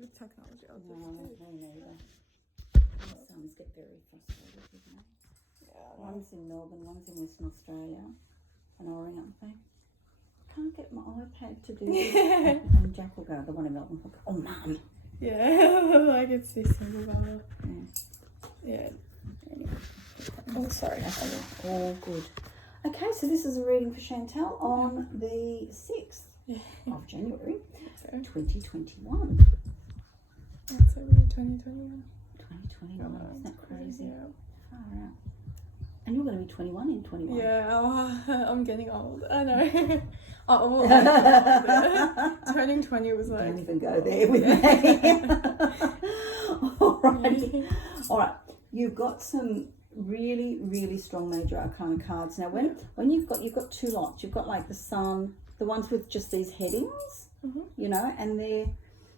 With technology, I'll No, just do. me neither. My sons get very frustrated with me. Yeah. One's in Melbourne, one's in Western Australia, and I'll ring up and say, can't get my iPad to do this. And Jack will go, the one in Melbourne, will go, oh, Mum. Yeah, like it's this single value. Yeah. Anyway, Oh, sorry. that's all good. Okay, so this is a reading for Chantal on the 6th of January, So, 2021. that's a weird 2021. 2021, isn't that crazy? Yeah. Far out. And you're going to be 21 in 21. Yeah, I'm getting old. I know. Oh, well, yeah. Turning 20 was like... Don't even go there with me. Alrighty. All right. You've got some really, really strong major arcana cards. Now, when you've got two lots. You've got like the Sun, the ones with just these headings, you know, and they're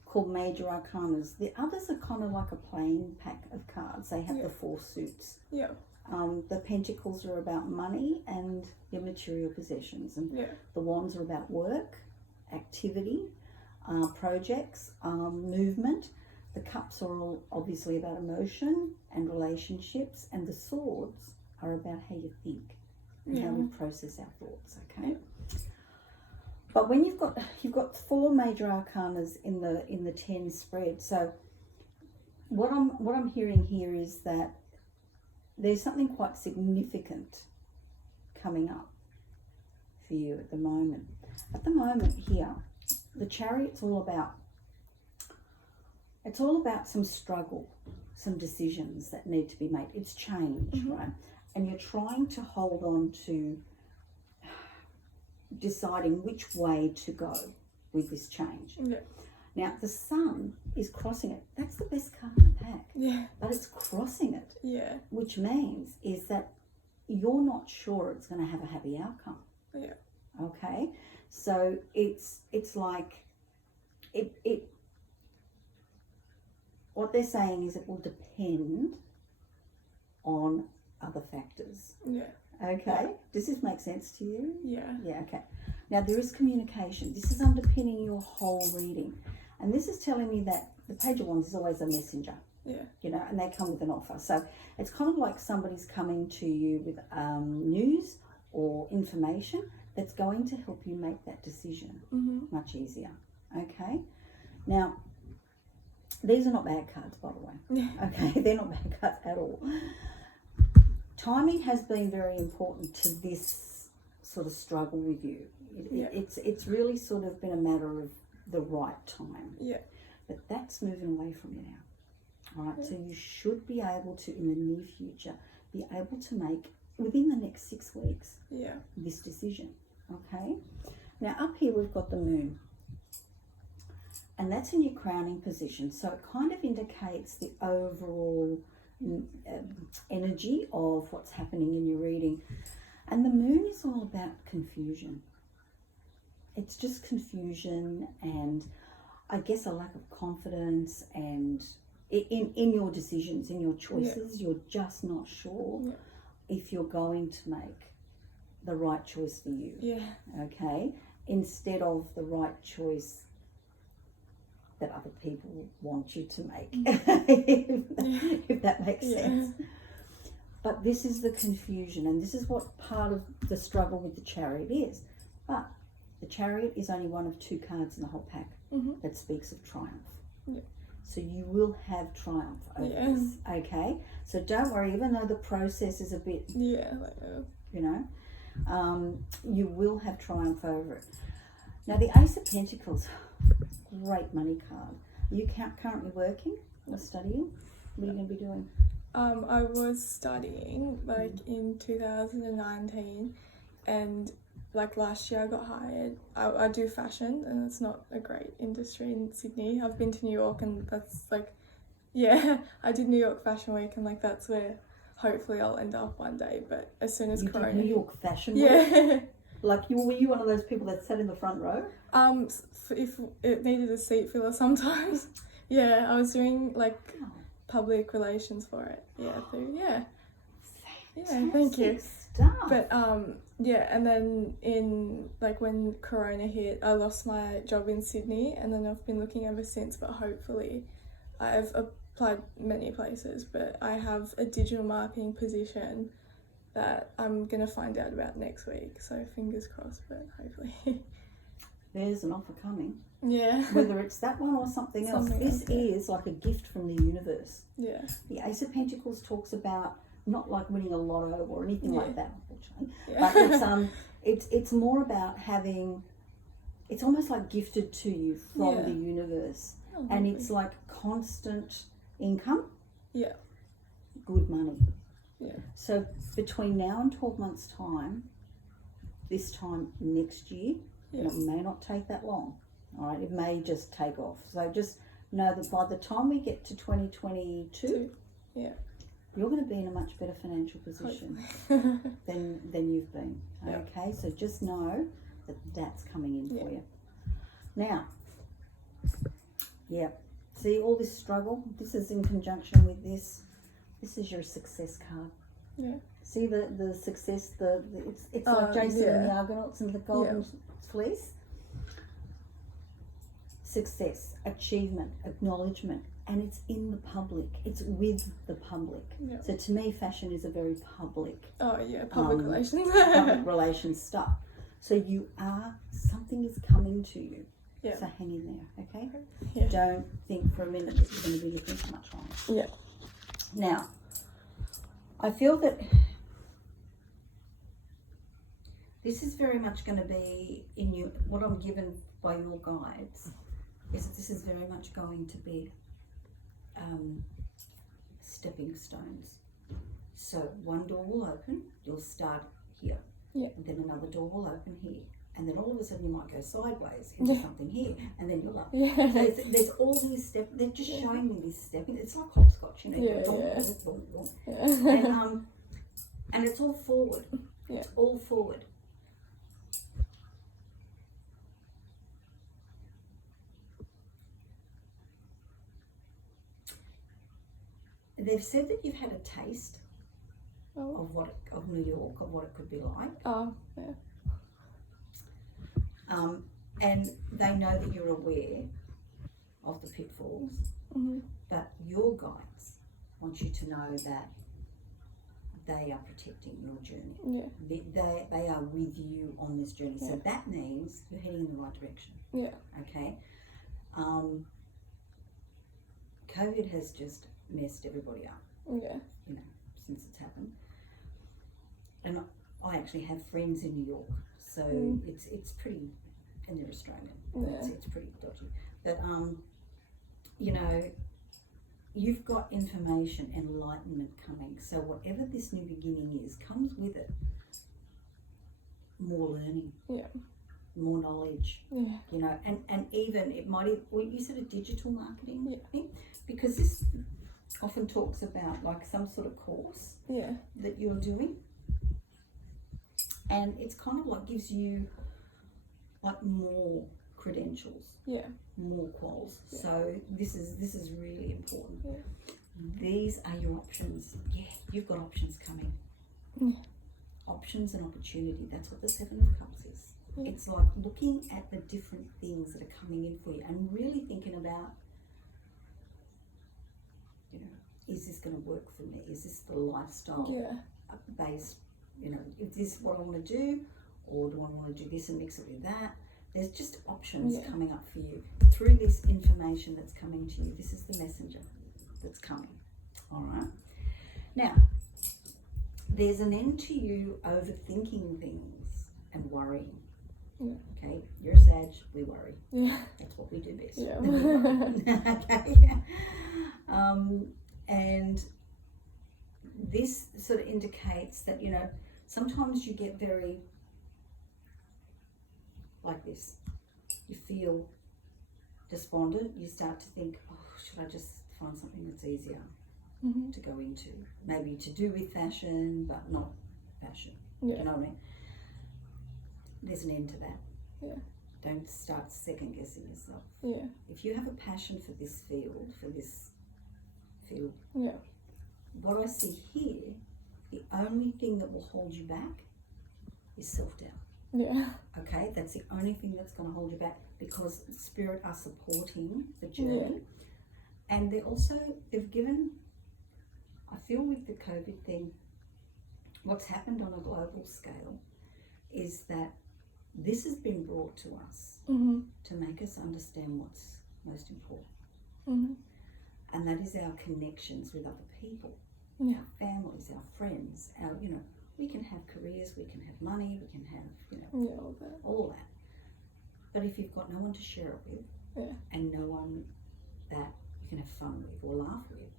called major arcanas. The others are kind of like a plain pack of cards. They have the 4 suits. Yeah. The pentacles are about money and your material possessions, and the wands are about work, activity, projects, movement. The cups are all obviously about emotion and relationships, and the swords are about how you think and how we process our thoughts. Okay. But when you've got 4 major arcanas in the 10 spread, so what I'm hearing here is that there's something quite significant coming up for you at the moment. At the moment here, the Chariot's all about some struggle, some decisions that need to be made. It's change, right? And you're trying to hold on to deciding which way to go with this change. Yeah. Now, the Sun is crossing it. That's the best card in the pack. Yeah. But it's crossing it. Yeah. Which means is that you're not sure it's going to have a happy outcome. Yeah. Okay? So it's like it what they're saying is it will depend on other factors. Yeah. Okay? Does this make sense to you? Yeah. Yeah, okay. Now there is communication. This is underpinning your whole reading. And this is telling me that the Page of Wands is always a messenger. Yeah. You know, and they come with an offer. So it's kind of like somebody's coming to you with news or information that's going to help you make that decision much easier. Okay? Now, these are not bad cards, by the way. Yeah. Okay? They're not bad cards at all. Timing has been very important to this sort of struggle with you. It's really sort of been a matter of the right time. Yeah. But that's moving away from you now. All right, so you should be able to, in the near future, be able to make, within the next 6 weeks, this decision, okay? Now, up here we've got the Moon, and that's in your crowning position, so it kind of indicates the overall energy of what's happening in your reading. And the Moon is all about confusion. It's just confusion and, I guess, a lack of confidence and... In your decisions, in your choices, you're just not sure if you're going to make the right choice for you. Yeah. Okay? Instead of the right choice that other people want you to make. If that makes sense. But this is the confusion, and this is what part of the struggle with the Chariot is. But the Chariot is only one of 2 cards in the whole pack that speaks of triumph. Yeah. So you will have triumph over this, okay? So don't worry, even though the process is a bit, you know, you will have triumph over it. Now the Ace of Pentacles, great money card. Are you currently working or studying? What are you going to be doing? I was studying in 2019, and like last year I got hired. I do fashion, and it's not a great industry in Sydney. I've been to New York, and that's I did New York Fashion Week, and that's where hopefully I'll end up one day. But as soon as you Corona, did New York Fashion Week? Like were you one of those people that sat in the front row? If it needed a seat filler sometimes. Yeah, I was doing public relations for it. Yeah, thank you. Stuff. But Yeah, and then in like when Corona hit, I lost my job in Sydney, and then I've been looking ever since. But hopefully, I've applied many places, but I have a digital marketing position that I'm gonna find out about next week. So fingers crossed, but hopefully. There's an offer coming. Yeah. Whether it's that one or something else. This yeah. is like a gift from the universe. Yeah. The Ace of Pentacles talks about not like winning a lotto or anything like that, unfortunately. Yeah. But it's more about having. It's almost like gifted to you from the universe, and it's like constant income. Yeah. Good money. Yeah. So between now and 12 months' time, this time next year, and it may not take that long. All right, it may just take off. So just know that by the time we get to 2022, you're going to be in a much better financial position than you've been. Okay, so just know that that's coming in for you. Now, see all this struggle. This is in conjunction with this. This is your success card. Yeah. See the success. It's like Jason and the Argonauts and the golden fleece. Success, achievement, acknowledgement, and it's in the public. It's with the public. Yeah. So to me, fashion is a very public. Public relations. Public relations stuff. So something is coming to you. Yeah. So hang in there, okay? Yeah. Don't think for a minute that you're going to be looking for much longer. Yeah. Now, I feel that this is very much going to be in you. What I'm given by your guides is that this is very much going to be stepping stones. So one door will open, you'll start here. Yeah. And then another door will open here. And then all of a sudden you might go sideways into something here, and then you're up. Yeah. So there's all these steps. They're just showing me this stepping. It's like hopscotch, you know. And it's all forward. Yeah. It's all forward. They've said that you've had a taste of New York, of what it could be like. And they know that you're aware of the pitfalls, but your guides want you to know that they are protecting your journey. Yeah. They are with you on this journey. So that means you're heading in the right direction. Yeah. Okay. COVID has just messed everybody up. Yeah. You know, since it's happened. And I actually have friends in New York, so it's pretty, and they're Australian. It's pretty dodgy. But you know, you've got information, enlightenment coming. So whatever this new beginning is, comes with it more learning. Yeah. More knowledge. Yeah. You know, and even it might. Well, you said a digital marketing thing, Yeah. because this often talks about like some sort of course that you're doing, and it's kind of like gives you like more credentials, more quals. So this is really important. These are your options. You've got options coming. Options and opportunity. That's what the Seven of Cups is. It's like looking at the different things that are coming in for you and really thinking about, you know, is this going to work for me? Is this the lifestyle based, you know, is this what I want to do, or do I want to do this and mix it with that? There's just options coming up for you through this information that's coming to you. This is the messenger that's coming. All right. Now, there's an end to you overthinking things and worrying. Okay, you're a Sag, we worry. That's what we do best. Okay. And this sort of indicates that, you know, sometimes you get very like this. You feel despondent. You start to think, oh, should I just find something that's easier to go into? Maybe to do with fashion, but not fashion. You know what I mean? There's an end to that. Don't start second guessing yourself. If you have a passion for this field, what I see here, the only thing that will hold you back is self-doubt. Yeah. Okay, that's the only thing that's going to hold you back, because Spirit are supporting the journey. And they've given, I feel with the COVID thing, what's happened on a global scale is that this has been brought to us to make us understand what's most important. And that is our connections with other people, our families, our friends, we can have careers, we can have money, we can have, all that. But if you've got no one to share it with, and no one that you can have fun with or laugh with,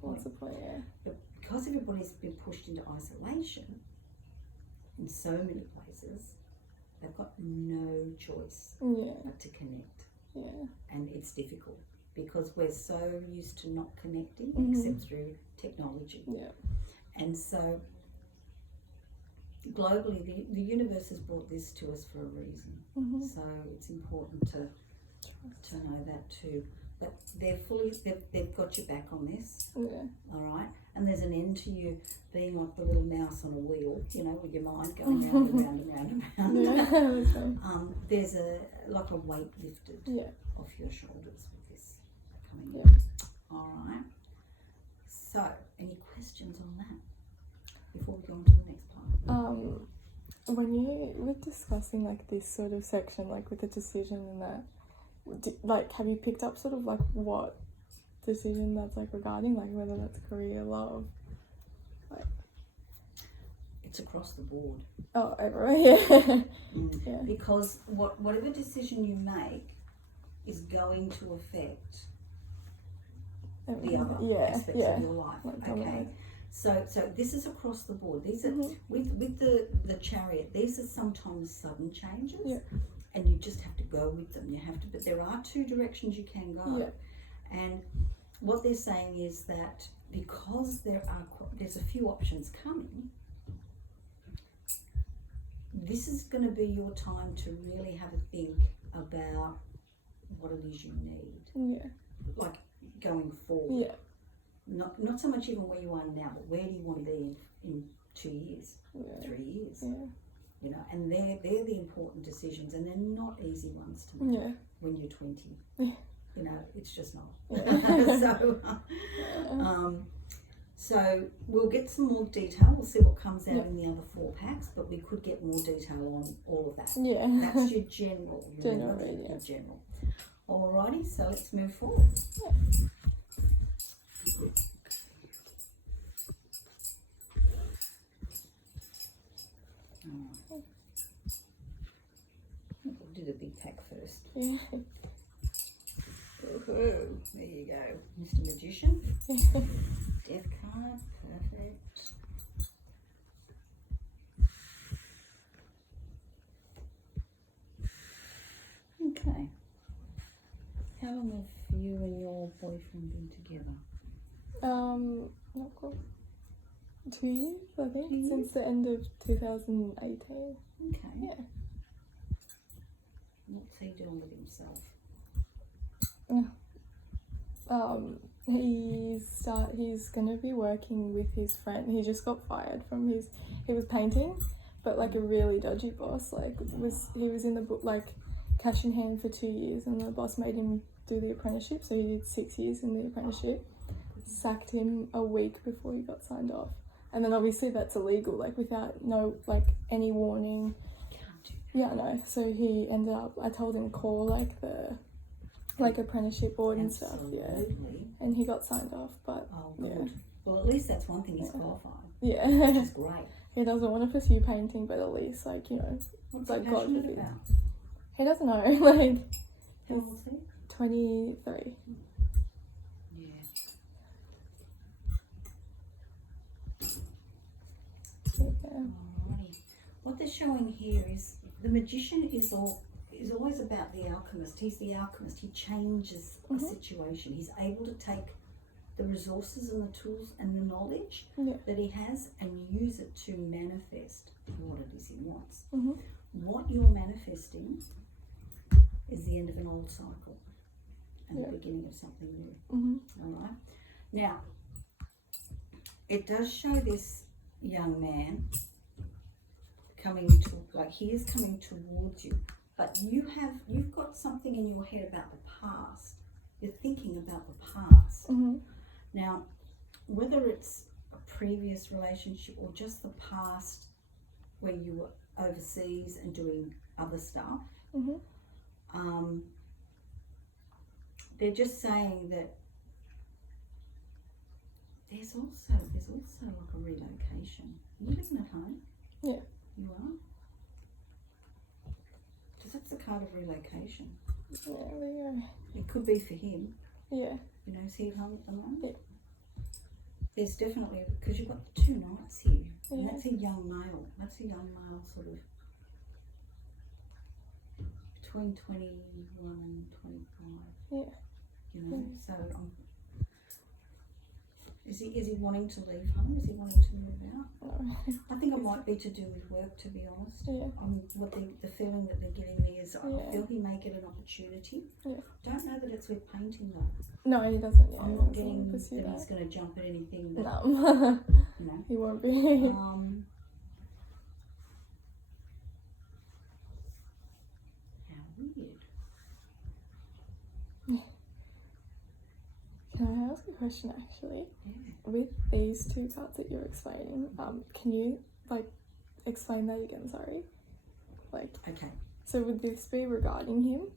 what's the point? But because everybody's been pushed into isolation in so many places, they've got no choice but to connect. And it's difficult because we're so used to not connecting except through technology. And so globally, the universe has brought this to us for a reason. So it's important to know that too. But they've got your back on this. All right. And there's an end to you being like the little mouse on a wheel, with your mind going round and round and round and round. There's a weight lifted off your shoulders with this coming in. All right. So, any questions on that before we go on to the next part? When you were discussing like this sort of section, like with the decision and that, have you picked up sort of like what decision that's like regarding, like whether that's career, love, like? It's across the board. Oh, everywhere. Because whatever decision you make is going to affect the other aspects of your life. Okay. So this is across the board. These are with the Chariot. These are sometimes sudden changes, and you just have to go with them. But there are two directions you can go. And what they're saying is that because there's a few options coming, this is going to be your time to really have a think about what it is you need. Like going forward. Not so much even where you are now, but where do you want to be in 2 years, 3 years? And they're the important decisions, and they're not easy ones to make when you're 20. It's just not. So we'll get some more detail. We'll see what comes out in the other 4 packs, but we could get more detail on all of that. That's your general. Your general. Alrighty, so let's move forward. We'll do the big pack first. Woohoo! There you go, Mr. Magician. Death card, perfect. Okay. How long have you and your boyfriend been together? Not quite 2 years, I think, since the end of 2018. Okay. What's he doing with himself? He's gonna be working with his friend. He just got fired from he was painting, but like a really dodgy boss. He was in the book cash in hand for 2 years, and the boss made him do the apprenticeship, so he did 6 years in the apprenticeship. Sacked him a week before he got signed off, and then obviously that's illegal, without any warning. I know. So he ended up, I told him call the apprenticeship board and stuff, and he got signed off. But well, at least that's one thing, he's qualified, which is great. He doesn't want to pursue painting, but at least what's he passionate about? He doesn't know. How old is he? 23. Alrighty. What they're showing here is the magician is always about the alchemist. He's the alchemist. He changes a situation. He's able to take the resources and the tools and the knowledge that he has and use it to manifest what it is he wants. What you're manifesting is the end of an old cycle and the beginning of something new. Alright. Now, it does show this young man coming to, like, he is coming towards you, but you've got something in your head about the past. You're thinking about the past. Now, whether it's a previous relationship or just the past where you were overseas and doing other stuff, they're just saying that there's also like a relocation. Are you living at home? Yeah. You are? Because that's the card of relocation. Yeah, there you go. It could be for him. Yeah. You know, is he at home at the moment? Yeah. There's definitely, because you've got the 2 knights here. Yeah. And that's a young male. That's a young male sort of between 21 and 25. Yeah. You know, so is he wanting to leave home? Is he wanting to move out? No. I think it might be to do with work, to be honest. Yeah. What the feeling that they're giving me is I feel he may get an opportunity. Yeah. Don't know that it's with painting though. No, he doesn't. Yeah, I'm not getting that he's going to jump at anything. That, No. you know. He won't be. How weird. Can I ask a question actually? Yeah. With these 2 cards that you're explaining, can you like explain that again? Sorry. Like. Okay. So would this be regarding him?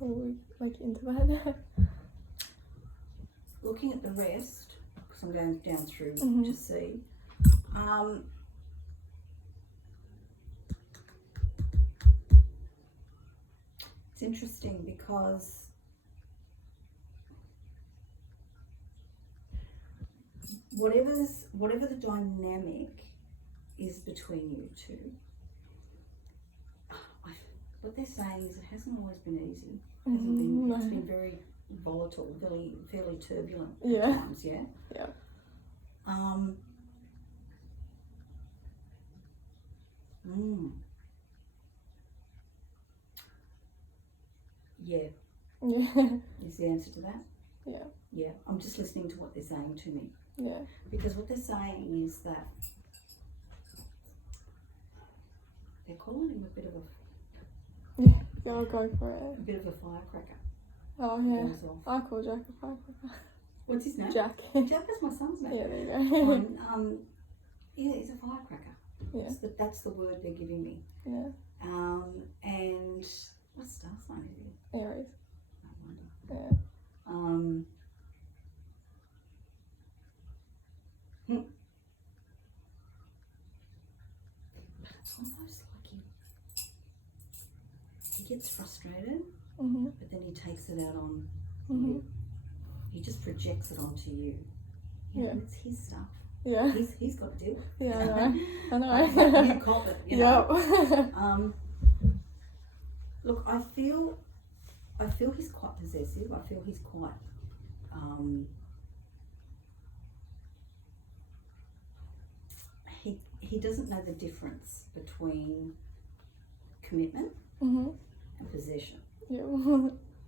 Or we like into that? Looking at the rest, because I'm going down through to see. It's interesting because whatever the dynamic is between you two, what they're saying is it hasn't always been easy. It's been very volatile, fairly turbulent at times, yeah? Yeah. Yeah. Yeah. Is the answer to that? Yeah. Yeah. I'm just listening to what they're saying to me. Yeah. Because what they're saying is that they're calling him a bit of a I'll go for it. a bit of a firecracker. Oh yeah. Goes off. I call Jack a firecracker. What's his name? Jack. Jack is my son's name. Yeah, there you go. Yeah, he's a firecracker. Yeah. That's the word they're giving me. Yeah. And what star sign is he? Aries. I wonder. Yeah. It's almost like he gets frustrated, but then he takes it out on you. He just projects it onto you. Yeah, and it's his stuff. Yeah. He's got to deal with it. Yeah, I know. You cop it, you know. Yep. Look, I feel he's quite possessive. I feel he's quite he doesn't know the difference between commitment and possession. Yeah.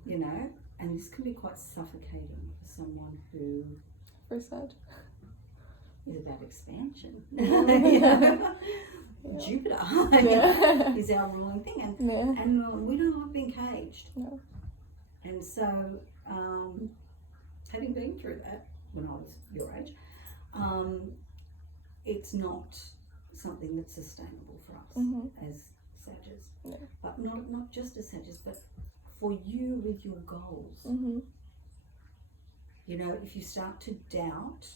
You know, and this can be quite suffocating for someone who Very sad. is about expansion. Yeah. You know? Yeah. Jupiter Yeah. is our ruling thing, and we don't like being caged. No. And so, having been through that when I was your age, it's not something that's sustainable for us as Sages. Yeah. But not just as Sages, but for you with your goals. You know, if you start to doubt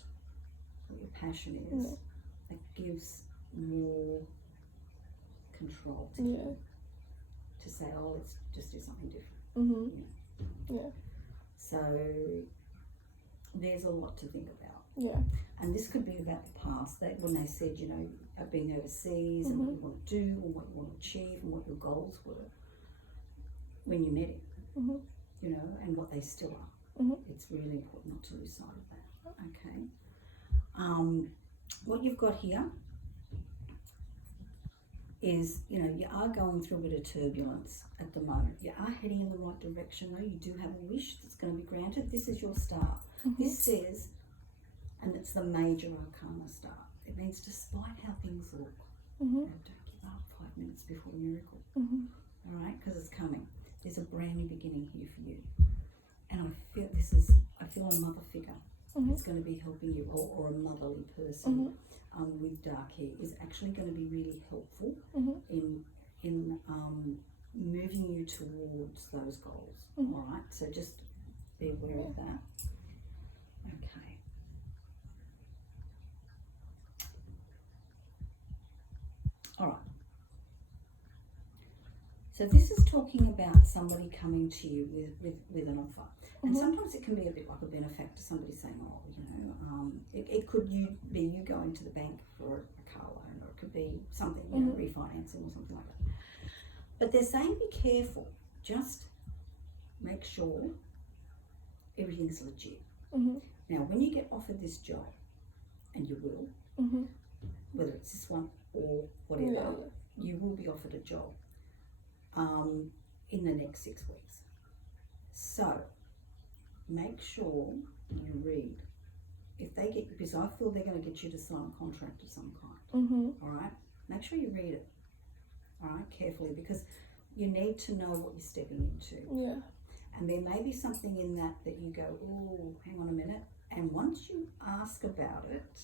what your passion is, it gives more control to you to say, oh, let's just do something different. Yeah. So there's a lot to think about. Yeah. And this could be about the past, that when they said, you know, being overseas and what you want to do and what you want to achieve and what your goals were when you met him, you know, and what they still are. It's really important not to lose sight of that. Okay. What you've got here is, you know, you are going through a bit of turbulence at the moment. You are heading in the right direction, though. You do have a wish that's going to be granted. This is your star. This says, and it's the major arcana star. It means despite how things look, don't give up 5 minutes before the miracle. All right, because it's coming. There's a brand new beginning here for you. And I feel a mother figure that's going to be helping you, or a motherly person with dark hair is actually going to be really helpful in moving you towards those goals. All right, so just be aware of that. Okay. All right. So this is talking about somebody coming to you with an offer. And sometimes it can be a bit like a benefactor, somebody saying, oh, you know, it could be you going to the bank for a car loan, or it could be something, you know, refinancing or something like that. But they're saying be careful. Just make sure everything's legit. Now, when you get offered this job, and you will, whether it's this one or whatever, you will be offered a job in the next 6 weeks. So make sure you read. If they get, because I feel they're going to get you to sign a contract of some kind. All right, make sure you read it. All right, carefully, because you need to know what you're stepping into. Yeah. And there may be something in that you go, oh, hang on a minute. And once you ask about it,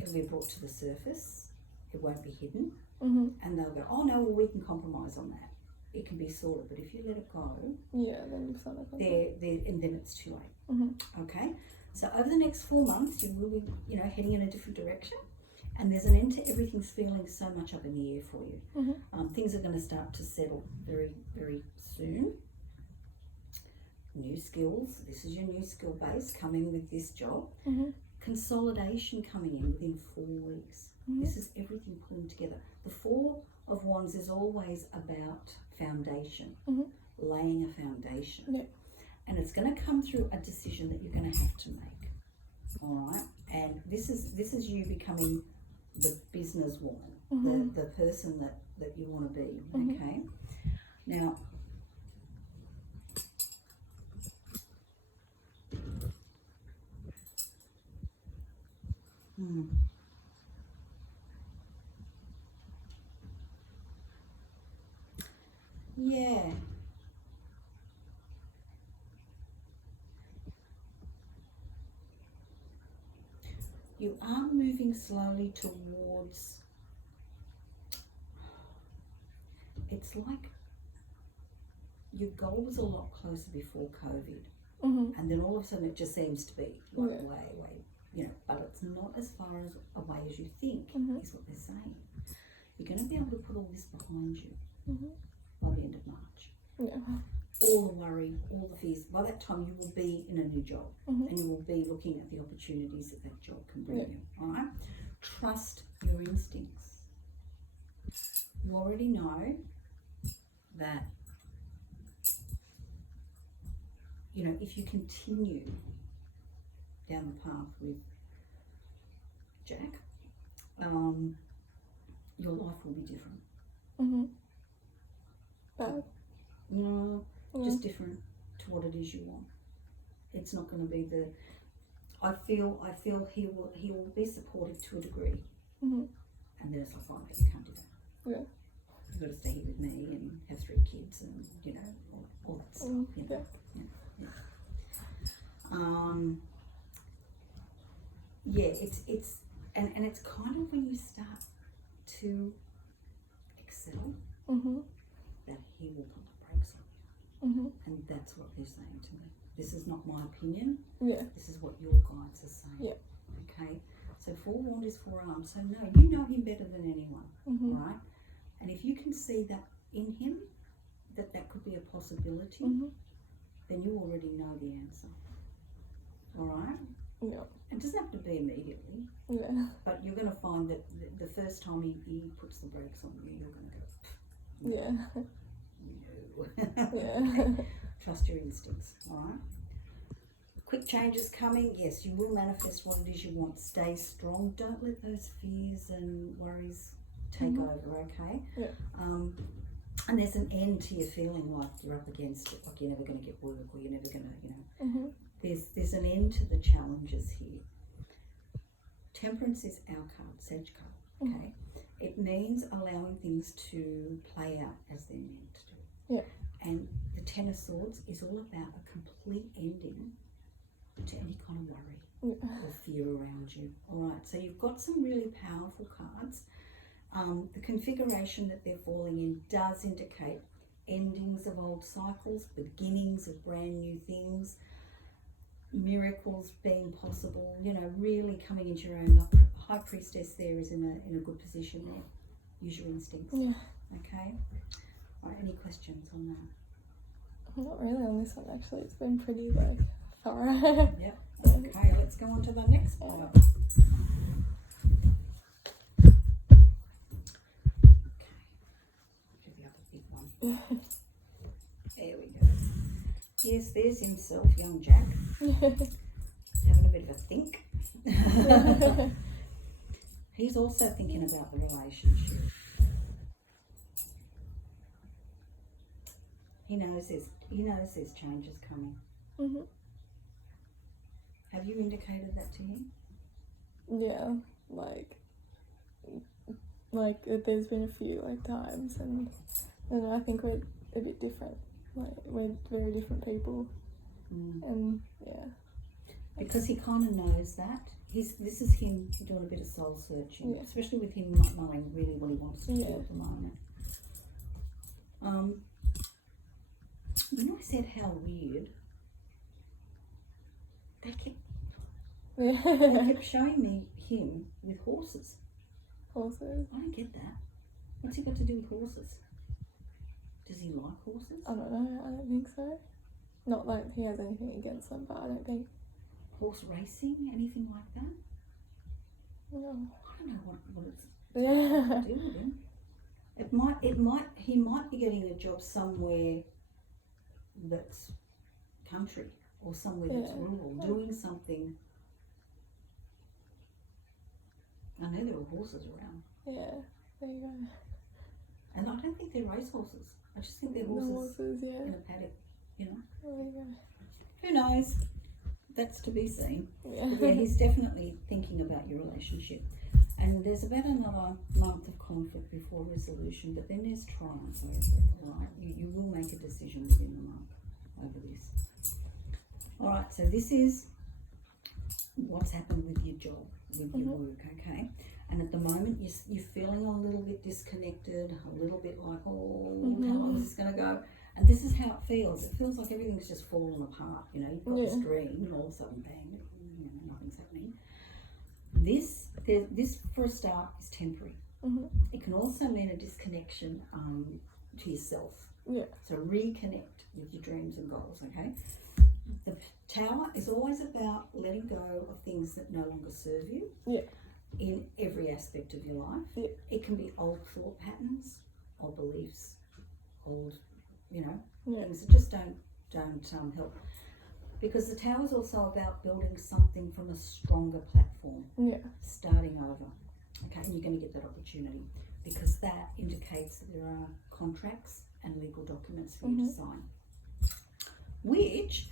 it'll be brought to the surface. It won't be hidden. And they'll go, oh no, well, we can compromise on that. It can be sorted. But if you let it go, then it's not and then it's too late. Okay. So over the next 4 months, you will be, you know, heading in a different direction. And there's an end to everything's feeling so much up in the air for you. Things are going to start to settle very, very soon. New skills. This is your new skill base coming with this job. Consolidation coming in within 4 weeks. This is everything pulling together. The 4 of Wands is always about foundation, laying a foundation. And it's going to come through a decision that you're going to have to make. All right. And this is you becoming the business woman, the person that you want to be. Okay. Now, yeah. You are moving slowly towards, it's like your goal was a lot closer before COVID. And then all of a sudden it just seems to be like way, you know, but it's not as far away as you think, is what they're saying. You're going to be able to put all this behind you by the end of March. All the worry, all the fears. By that time, you will be in a new job, and you will be looking at the opportunities that job can bring you. All right? Trust your instincts. You already know that, you know, if you continue down the path with Jack, your life will be different. Bad. No, just different to what it is you want. It's not going to be the. I feel he will be supportive to a degree, and then it's like, oh no, you can't do that. Yeah. You've got to stay here with me and have 3 kids and, you know, all that stuff. You know? It's and it's kind of when you start to excel that he will put the brakes on you. And that's what they're saying to me. This is not my opinion. This is what your guides are saying. Okay. So 4 Wands is 4 arms. So no, you know him better than anyone. All right. And if you can see that in him, that could be a possibility, then you already know the answer. All right? It doesn't have to be immediately. But you're going to find that the first time he puts the brakes on you, you're going to go, no. Trust your instincts. All right? Quick changes coming. Yes, you will manifest what it is you want. Stay strong. Don't let those fears and worries take over, okay? Yeah. And there's an end to your feeling like you're up against it, like you're never going to get work or you're never going to, There's an end to the challenges here. Temperance is our card, Sage card, okay? It means allowing things to play out as they're meant to. Yeah. And the Ten of Swords is all about a complete ending to any kind of worry or fear around you. All right, so you've got some really powerful cards. The configuration that they're falling in does indicate endings of old cycles, beginnings of brand new things, miracles being possible, really coming into your own. The High Priestess there is in a good position there. Use your instincts. Yeah. Okay. All right, any questions on that? Not really on this one, actually. It's been pretty, thorough. Yep. Okay, let's go on to the next one. Okay. Do the other big one. There we go. Yes, there's himself, young Jack. Having a bit of a think. He's also thinking about the relationship. He knows there's changes coming. Have you indicated that to him? Yeah, there's been a few times, and I think we're a bit different. We're very different people, and yeah. Because he kind of knows that. This is him doing a bit of soul searching, especially with him not knowing really what he wants to do at the moment. When I said how weird, they kept showing me him with horses. Horses? I don't get that. What's he got to do with horses? Does he like horses? I don't know. I don't think so. Not like he has anything against them, but I don't think. Horse racing, anything like that? No. I don't know what it's to do with him. He might be getting a job somewhere that's country or somewhere that's rural, doing something. I know there are horses around. Yeah, there you go. And I don't think they're race horses. I just think they're horses in a paddock, There you go. Who knows? That's to be seen. Yeah. But yeah, he's definitely thinking about your relationship. And there's about another month of conflict before resolution, but then there's triumph over it, all right? You will make a decision within the month over this. All right, so this is what's happened with your job, with your work, okay? And at the moment, you're feeling a little bit disconnected, a little bit like, how long is this going to go? And this is how it feels. It feels like everything's just fallen apart, You've got this dream, and all of a sudden, bang, nothing's happening. This, for a start, is temporary. It can also mean a disconnection to yourself. Yeah. So reconnect with your dreams and goals, okay? The Tower is always about letting go of things that no longer serve you. Yeah. In every aspect of your life. Yeah. It can be old thought patterns, old beliefs, old, things that just don't help. Because the Tower is also about building something from a stronger platform. Yeah. Starting over. Okay, and you're going to get that opportunity because that indicates that there are contracts and legal documents for you to sign. Which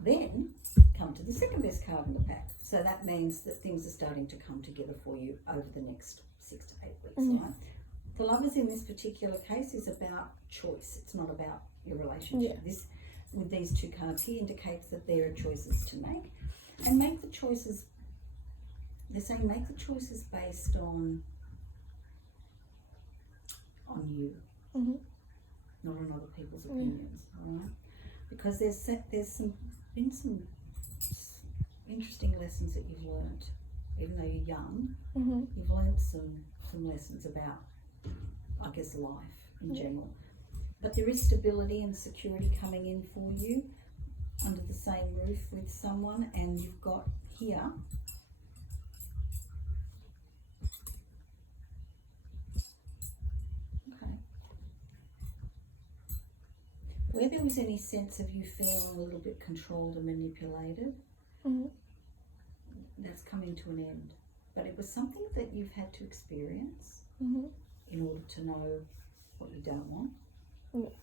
then come to the second best card in the pack. So that means that things are starting to come together for you over the next 6 to 8 weeks, right? The Lovers in this particular case is about choice. It's not about your relationship. Yeah. With these two cards here indicates that there are choices to make. And make the choices, they're saying make the choices based on you, not on other people's opinions, all right? Because there's been some interesting lessons that you've learnt, even though you're young. You've learnt some lessons about, I guess, life in general. But there is stability and security coming in for you under the same roof with someone, and you've got here where there was any sense of you feeling a little bit controlled and manipulated, that's coming to an end. But it was something that you've had to experience in order to know what you don't want,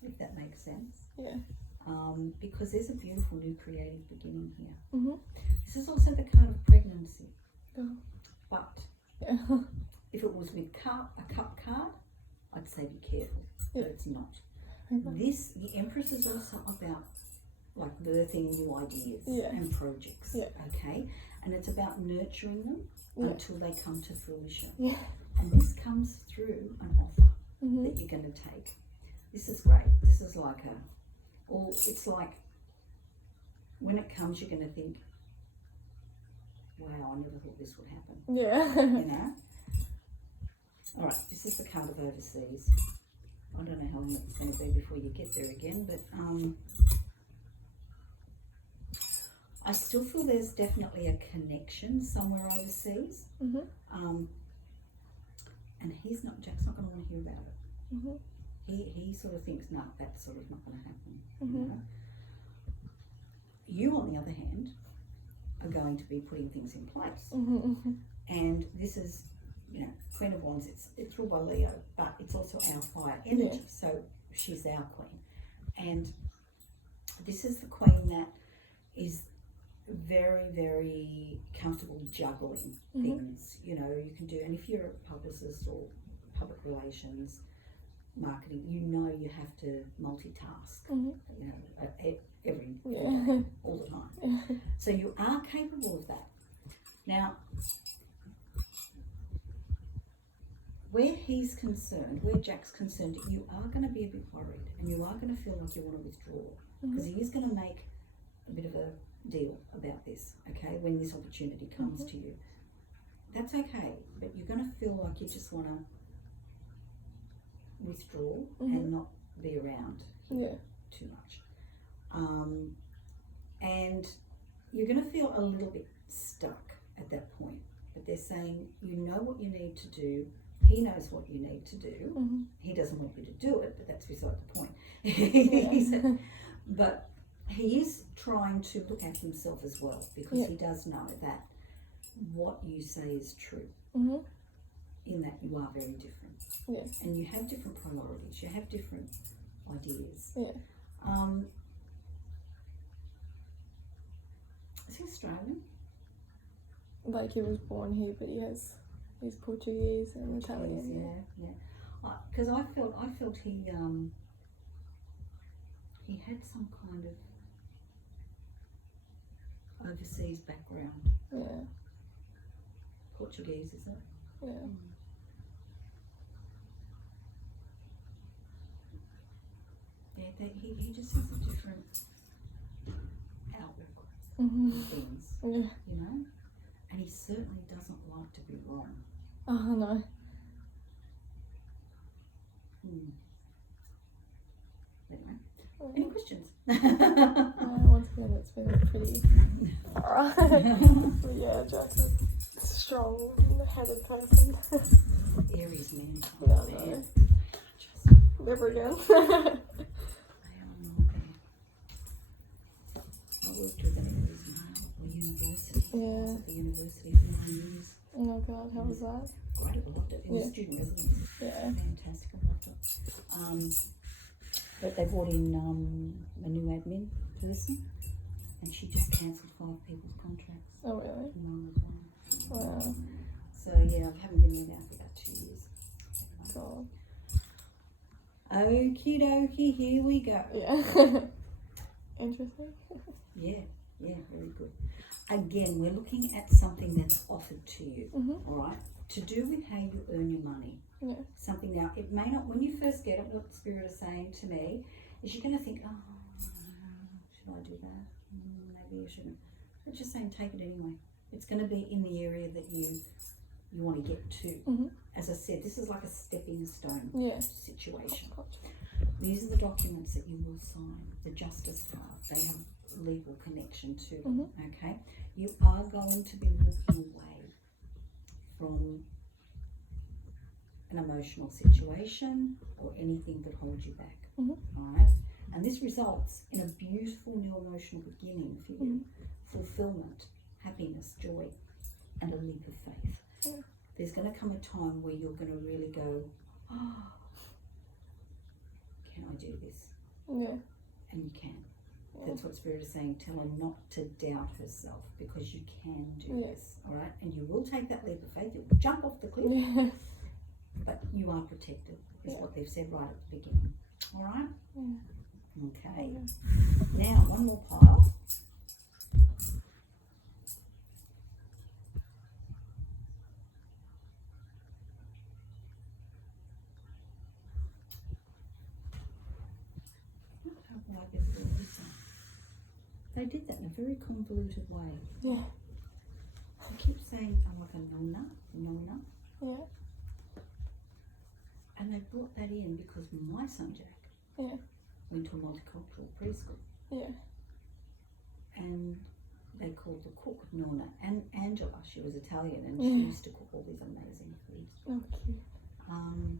if that makes sense. Yeah. Because there's a beautiful new creative beginning here. Mm-hmm. This is also the card of pregnancy. Oh. But Yeah. if it was with a cup card, I'd say be careful. Yeah. But it's not. Okay. The Empress is also about like birthing new ideas and projects. Yeah. Okay? And it's about nurturing them until they come to fruition. Yeah. And this comes through an offer that you're going to take. This is great. This is like it's like when it comes, you're going to think, wow, I never thought this would happen. Yeah. You know? All right, this is the card of overseas. I don't know how long it's going to be before you get there again, but I still feel there's definitely a connection somewhere overseas. Mm-hmm. And Jack's not going to want to hear about it. Mm-hmm. He sort of thinks, no, that's sort of not going to happen. Mm-hmm. You know? You, on the other hand, are going to be putting things in place. Mm-hmm. And this is, you know, Queen of Wands, it's ruled by Leo, but it's also our fire energy. So she's our queen. And this is the queen that is very, very comfortable juggling things. You know, you can do, and if you're a publicist or public relations, marketing, you know you have to multitask, you know, every day, all the time. So you are capable of that. Now, where he's concerned, where Jack's concerned, you are going to be a bit worried and you are going to feel like you want to withdraw because he is going to make a bit of a deal about this, okay, when this opportunity comes to you. That's okay, but you're going to feel like you just want to withdraw and not be around too much. And you're going to feel a little bit stuck at that point, but they're saying you know what you need to do. He knows what you need to do. He doesn't want you to do it, but that's beside the point. He said, but he is trying to look at himself as well because he does know that what you say is true, in that you are very different. And you have different priorities, you have different ideas. Is he Australian? Like he was born here, but he's Portuguese and Italian. Because I felt he had some kind of overseas background. Portuguese, is it? He just has a different outlook on things, you know? And he certainly doesn't like to be wrong. Oh, no. Anyway, any questions? Once again, it's been pretty alright. But yeah, Jack's a strong-headed person. Aries man. No. Never again. I worked with an Aries man at the university. I was at the university for 9 years. Oh god, how was that? Great, I loved it. In the student residence. Fantastic, I loved it. But they brought in a new admin person and she just cancelled 5 people's contracts. Oh really? And mine was one. Wow. So yeah, I haven't been in there for about 2 years. God. Okie dokie, here we go. Yeah. Interesting. Yeah, very good. Again, we're looking at something that's offered to you, all right? To do with how you earn your money. Something now, it may not, when you first get it, what the Spirit is saying to me is you're going to think, oh, should I do that? Maybe I shouldn't. It's just saying take it anyway. It's going to be in the area that you want to get to. As I said, this is like a stepping stone situation. These are the documents that you will sign, the Justice card. They have legal connection to them, okay? You are going to be looking away from an emotional situation or anything that holds you back, all right? And this results in a beautiful new emotional beginning for you, fulfillment, happiness, joy, and a leap of faith. There's going to come a time where you're going to really go, can I do this? Yeah. And you can. That's what Spirit is saying. Tell her not to doubt herself, because you can do this, all right? And you will take that leap of faith. You'll jump off the cliff, but you are protected, is what they've said right at the beginning. All right? Okay. Now, one more pile. They did that in a very convoluted way. Yeah. They keep saying, I'm like a nona. Yeah. And they brought that in because my son Jack went to a multicultural preschool. Yeah. And they called the cook Nonna. And Angela, she was Italian, and she used to cook all these amazing foods. Oh, cute. Nonna.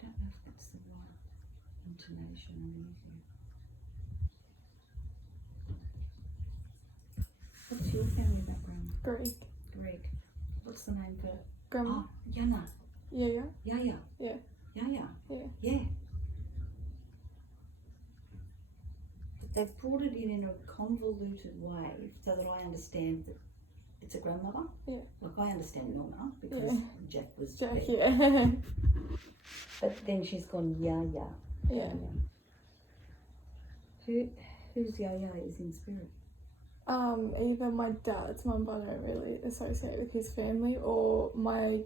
I don't know if that's the right intonation or anything. What's your family background? Greek. Greek. What's the name for? Grandma. Yana. Yeah. Yaya. Yeah. Yaya. Yeah. Yeah. They've brought it in a convoluted way so that I understand that it's a grandmother. Yeah. Like I understand Nonna because Jack was Jack, there. yeah. But then she's gone Yaya. Yeah. Who's Yaya is in spirit? Either my dad's mum, but I don't really associate with his family, or my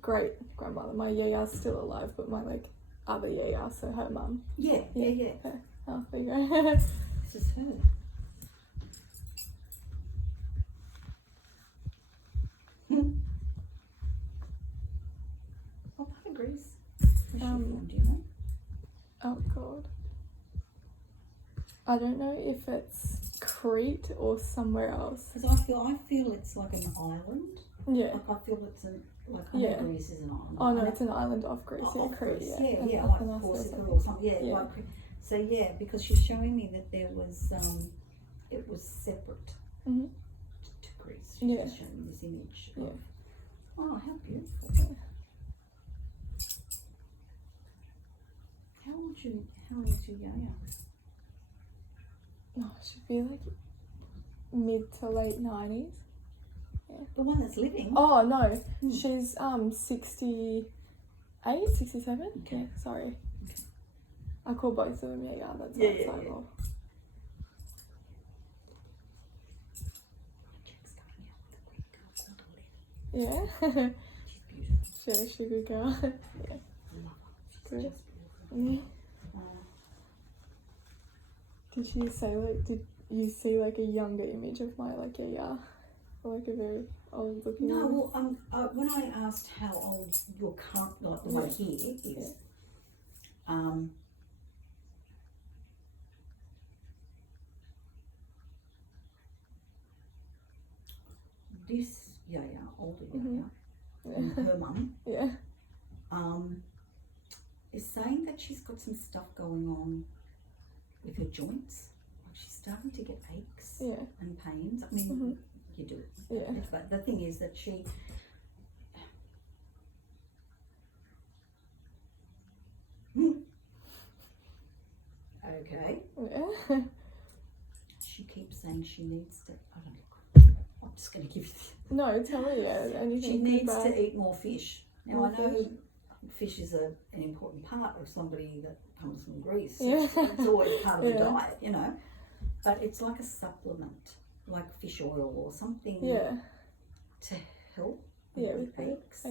great grandmother. My yaya's still alive, but my other yaya, so her mum. Yeah. Her. Oh, there you go. This is her. What part of Greece was she from, do you know? Oh God. I don't know if it's Crete or somewhere else. Because I feel it's like an island. Yeah. Like I feel it's I know Greece is an island. Oh no, it's an island off Greece. Off Crete. Greece. Yeah, Yeah, and like Athens Corsica or or something. Yeah, Yeah. like so. Yeah, because she's showing me that there was it was separate Mhm. to Greece. She's Yeah. just showing me this image. Yeah. Of, oh, how beautiful! How old is your yaya? No, it should be mid to late 90s. The one that's living. Oh no, she's 68, 67. Okay. Yeah, sorry. I call both of them yeah. That's Yeah, outside yeah. of. Jack's coming out with a great girl called Yeah. She's beautiful. She's a good girl. I love her. She's Good. just beautiful. Yeah. Did she say did you see a younger image of my yaya? Or a very old looking No, one? well, when I asked how old your current, the one here is, this yaya, older yaya, her mum, is saying that she's got some stuff going on with her joints. Like she's starting to get aches and pains. I mean, you do it. Yeah. But the thing is that she. Okay. Yeah. She keeps saying she needs to. I don't know. I'm just going to give you. No, tell her anything. She good, needs bad. to eat more fish. Now More I know fish. fish is an important part of somebody that comes from Greece. Yeah. It's always part of the Yeah. diet, you know. But it's like a supplement, like fish oil or something to help with the aches.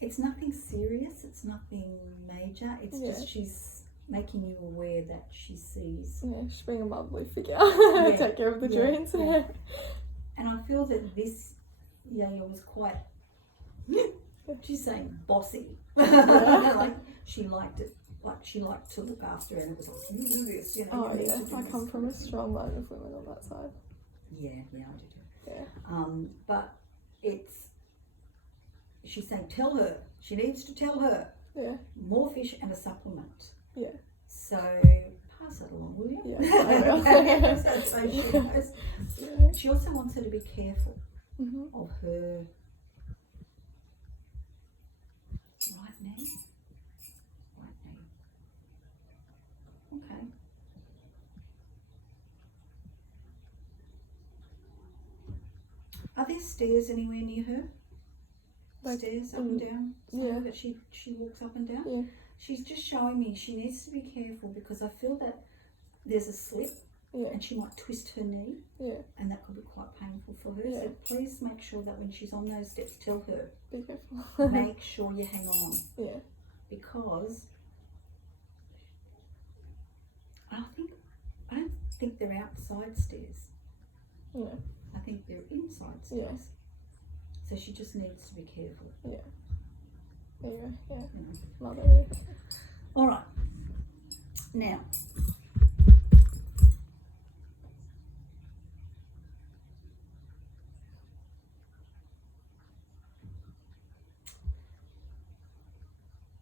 It's nothing serious. It's nothing major. It's just she's making you aware that she sees. Yeah, she's being a motherly figure. Yeah. Take care of the joints. Yeah. And I feel that this yaya was quite. She's saying bossy. Like she liked it. Like she liked to look after, and it was like you do this, you know. Oh you need yeah, to do I this come from kind a of thing. strong line of women on that side. Yeah, I do too. Yeah. But it's. She's saying, tell her. She needs to tell her Yeah. more fish and a supplement. Yeah. So pass that along, will you? Yeah, I will. So she knows. Yeah. She also wants her to be careful Mhm. of her right knee. Right knee. Okay. Are there stairs anywhere near her? Like, Stairs up and down? yeah. Somewhere that she walks up and down? Yeah. She's just showing me she needs to be careful because I feel that there's a slip Yeah. and she might twist her knee Yeah. and that could be quite painful for her. Yeah. So please make sure that when she's on those steps, tell her, Be careful. make sure you hang on Yeah. because I don't think they're outside stairs. Yeah. I think they're inside stairs. Yeah. So she just needs to be careful. Yeah. There you go. Yeah. You know. Motherly. All right. Now,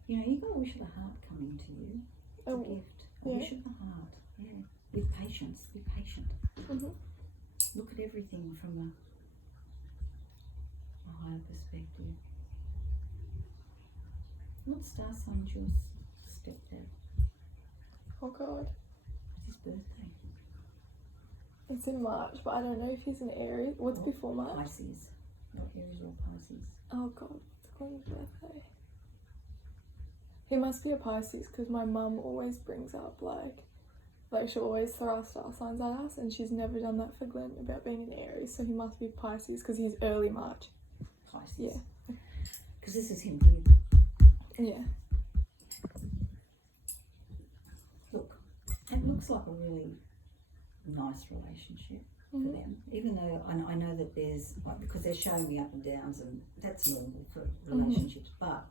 you know, you got a wish of the heart coming to you. It's a Oh, gift. A yeah. wish of the heart. Yeah. With patience. Be patient. Mhm. Look at everything from a higher perspective. What star sign's your stepdad? Oh God. It's his birthday. It's in March, but I don't know if he's an Aries. What's before March? Pisces. Not Aries or Pisces. Oh God. It's Glenn's birthday. He must be a Pisces because my mum always brings up like she'll always throw our star signs at us, and she's never done that for Glenn about being an Aries. So he must be Pisces because he's early March. Pisces. Yeah. Because this is him here. Yeah. Look, it looks like a really nice relationship for Mhm. them. Even though I know that there's, like, because they're showing the up and downs, and that's normal for relationships. But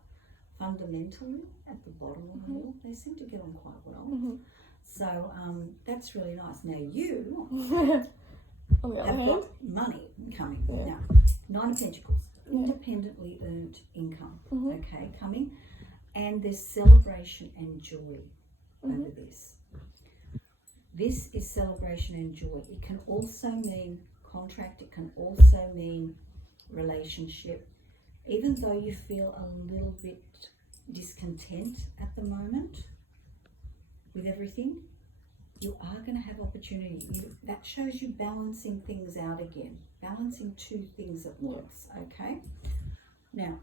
fundamentally, at the bottom of the hill, they seem to get on quite well. Mhm. So that's really nice. Now you On the other have hand, got money coming. Yeah. Now, Nine of Pentacles, Yeah. independently earned income, Mhm. okay, coming. And there's celebration and joy over this. This is celebration and joy. It can also mean contract. It can also mean relationship. Even though you feel a little bit discontent at the moment with everything, you are going to have opportunity. That shows you balancing things out again, balancing two things at once, okay? Now,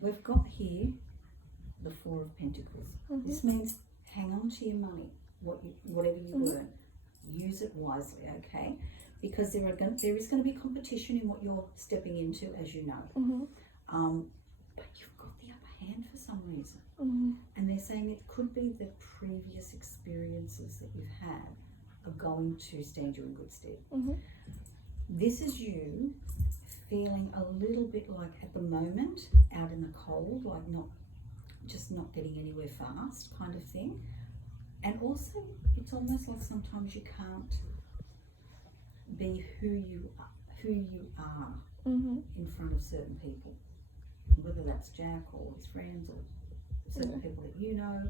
we've got here the Four of Pentacles. This means hang on to your money, whatever you earn. Use it wisely, okay? Because there is going to be competition in what you're stepping into, as you know. But you've got the upper hand for some reason. And they're saying it could be the previous experiences that you've had are going to stand you in good stead. This is you feeling a little bit like at the moment out in the cold, like not getting anywhere fast kind of thing. And also it's almost like sometimes you can't be who you are in front of certain people, whether that's Jack or his friends or certain people that you know.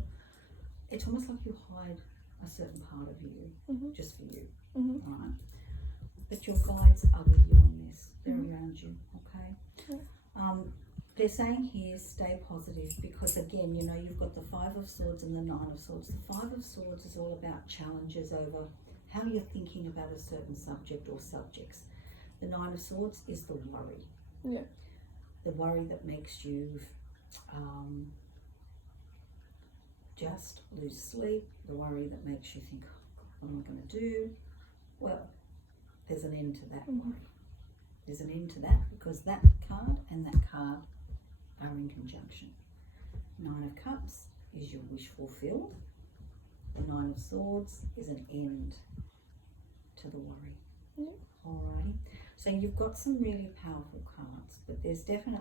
It's almost like you hide a certain part of you just for you, right? But your guides are with you on this. They're around you, okay? They're saying here, stay positive, because again, you know, you've got the Five of Swords and the Nine of Swords. The Five of Swords is all about challenges over how you're thinking about a certain subject or subjects. The Nine of Swords is the worry. Yeah. The worry that makes you just lose sleep. The worry that makes you think, oh, what am I going to do? Well, there's an end to that worry. There's an end to that because that card and that card are in conjunction. Nine of Cups is your wish fulfilled. The Nine of Swords is an end to the worry. Alrighty. So you've got some really powerful cards, but there's definitely